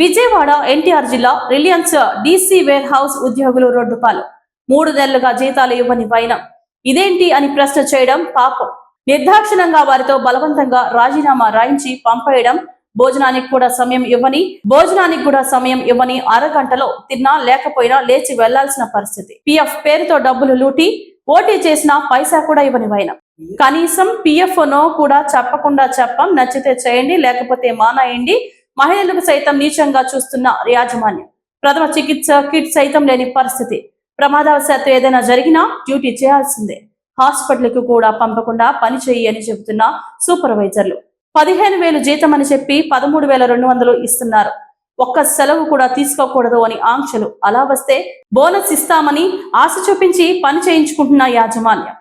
విజయవాడ ఎన్టీఆర్ జిల్లా Reliance DC wear house ఉద్యోగులు రోడ్డుపాలు మూడు నెలలుగా జీతాలు ఇవ్వని వైనం. ఇదేంటి అని ప్రశ్న చేయడం పాపం. నిర్దాక్షిణంగా వారితో బలవంతంగా రాజీనామా రాయించి పంపేయడం భోజనానికి కూడా సమయం ఇవ్వని భోజనానికి కూడా సమయం ఇవ్వని అరగంటలో తిన్నా లేకపోయినా లేచి వెళ్ళాల్సిన పరిస్థితి. పిఎఫ్ పేరుతో డబ్బులు లూటి ఓటీ చేసినా పైసా కూడా ఇవ్వని వైనం. కనీసం పిఎఫ్ నో కూడా చెప్పకుండా చెప్పం నచ్చితే చేయండి లేకపోతే మానాయండి మహిళలకు సైతం నీచంగా చూస్తున్న యాజమాన్యం. ప్రథమ చికిత్స కిట్ సైతం లేని పరిస్థితి. ప్రమాదవశాత్తు ఏదైనా జరిగినా డ్యూటీ చేయాల్సిందే. హాస్పిటల్కు కూడా పంపకుండా పని చేయి అని చెబుతున్న సూపర్వైజర్లు. పదిహేను వేలు జీతం అని చెప్పి పదమూడు వేల రెండు వందలు ఇస్తున్నారు. ఒక్క సెలవు కూడా తీసుకోకూడదు అని ఆంక్షలు. అలా వస్తే బోనస్ ఇస్తామని ఆశ చూపించి పని చేయించుకుంటున్న యాజమాన్యం.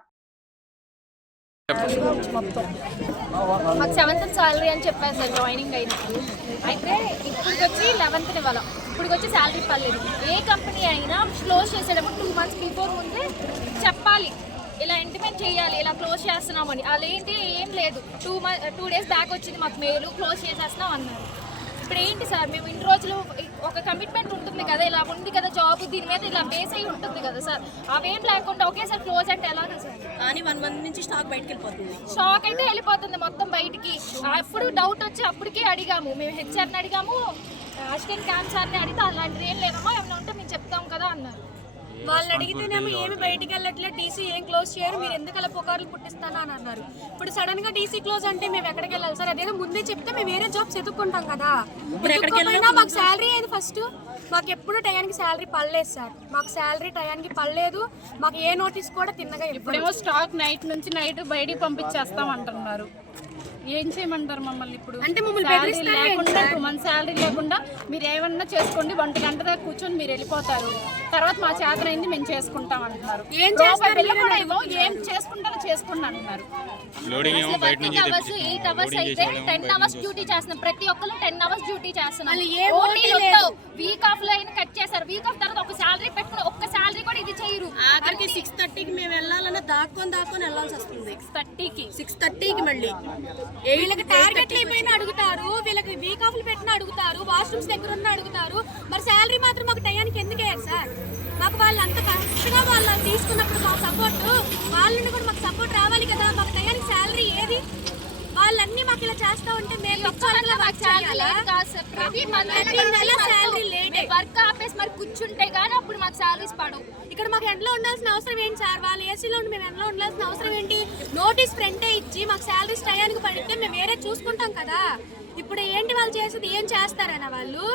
మాకు సెవెంత్ సాలరీ అని చెప్పారు సార్ జాయినింగ్ అయినప్పుడు అయితే ఇప్పుడు వచ్చి లెవెంత్ ఇవ్వాలి. ఇప్పుడు వచ్చి శాలరీ పర్లేదు ఏ కంపెనీ అయినా క్లోజ్ చేసేటప్పుడు టూ మంత్స్ బిఫోర్ ముందే చెప్పాలి. ఇలా ఇంటిమేట్ చేయాలి ఇలా క్లోజ్ చేస్తున్నామని. అదేంటి ఏం లేదు. Two month two days back వచ్చింది మాకు మేలు క్లోజ్ చేసేస్తున్నాం అన్నారు. ఇప్పుడు ఏంటి సార్? మేము ఇన్ని రోజులు ఒక కమిట్మెంట్ ఉంటుంది కదా ఇలా ఉంది కదా జాబ్ దీని మీద ఇలా బేస్ అయి ఉంటుంది కదా సార్. అవేం లేకుండా ఒకేసారి క్లోజ్ అంటే ఎలాగా సార్? కానీ వన్ మంత్ నుంచి స్టాక్ బయటకు వెళ్ళిపోతుంది షాక్ అయితే వెళ్ళిపోతుంది మొత్తం బయటికి. అప్పుడు డౌట్ వచ్చి అప్పటికే అడిగాము. మేము హెచ్ఆర్ని అడిగాము అసిస్టెంట్ క్యాన్సర్ని అడిగితే అలాంటిది ఏం లేదమ్మా ఏమైనా ఉంటే మేము చెప్తాం కదా అన్నారు. వాళ్ళు అడిగితేనేమో ఏమి బయటికి వెళ్ళట్లేదు డీసీ ఏం క్లోజ్ చేయరు మీరు ఎందుకు అలా పుకార్లు పుట్టిస్తానా అని అన్నారు. ఇప్పుడు సడన్గా డీసీ క్లోజ్ అంటే మేము ఎక్కడికి వెళ్ళాలి? సార్ అదేదో ముందే చెప్తే మేము వేరే జాబ్స్ ఎదుక్కుంటాం కదా. ఎదుక్కోపోయినా మాకు శాలరీ ఏది ఫస్ట్ మాకు ఎప్పుడు టయానికి శాలరీ పడలేదు సార్. మాకు శాలరీ టయానికి పడలేదు. మాకు ఏ నోటీస్ కూడా తిన్నగా ఇప్పుడేమో స్టాక్ నైట్ నుంచి నైట్ బయటికి పంపించేస్తాం అంటున్నారు ఏం చేయమంటారు మమ్మల్ని ఇప్పుడు? అంటే మమ్మల్ని లేకుండా టూ మంత్ శాలరీ లేకుండా మీరు ఏమన్నా చేసుకోండి ఒంటి గంట దగ్గర కూర్చొని మీరు వెళ్ళిపోతారు. తర్వాత మా చేతనైంది మేము చేసుకుంటాం అంటున్నారు. ఏం చేస్తారు ఏం చేసుకుంటారో చేసుకోండి అంటున్నారు. లోడింగ్ ఏమో బయట నుంచి అవర్స్ ఎయిట్ అవర్స్ అయితే టెన్ అవర్స్ డ్యూటీ చేస్తున్నాం ప్రతి ఒక్కరు టెన్ అవర్స్ డ్యూటీ చేస్తున్నాం. వీక్ ఆఫ్లో అయినా కట్ చేశారు వీక్ ఆఫ్ తర్వాత ఒక శాలరీ పెట్టుకుని ఒక్క శాలరీ కూడా ఇది చేయరు ఆఖరికి సిక్స్ థర్టీకి మేము వెళ్ళాలన్నా దాక్కొని దాక్కొని వెళ్ళాల్సి వస్తుంది. థర్టీకి? సిక్స్ థర్టీకి మళ్ళీ. వీళ్ళకి టార్గెట్లు అయిపోయినా అడుగుతారు? వీళ్ళకి వీక్ ఆఫ్లు పెట్టిన అడుగుతారు? వాష్రూమ్స్ దగ్గర ఉన్న అడుగుతారు? మరి శాలరీ మాత్రం మాకు టయానికి ఎందుకు వేయాలి సార్? మాకు వాళ్ళు అంత కరెక్ట్గా వాళ్ళు తీసుకున్నప్పుడు మాకు సపోర్ట్ వాళ్ళ నుండి కూడా మాకు సపోర్ట్ రావాలి కదా. మాకు టయానికి శాలరీ ఇలా చేస్తా ఉంటే మేము ప్రతి నెల. వర్క్ ఆపేసి మరి కూర్చుంటే గానీ అప్పుడు మాకు శాలరీస్ పడవు. ఇక్కడ మాకు ఎండలో ఉండాల్సిన అవసరం ఏంటి సార్? వాళ్ళు ఏసీలో ఉండి మేము ఎండలో ఉండాల్సిన అవసరం ఏంటి? నోటీస్ ప్రింటే ఇచ్చి మాకు శాలరీస్ టయానికి పడితే మేము వేరే చూసుకుంటాం కదా. ఇప్పుడు ఏంటి వాళ్ళు చేసేది? ఏం చేస్తారన్న వాళ్ళు?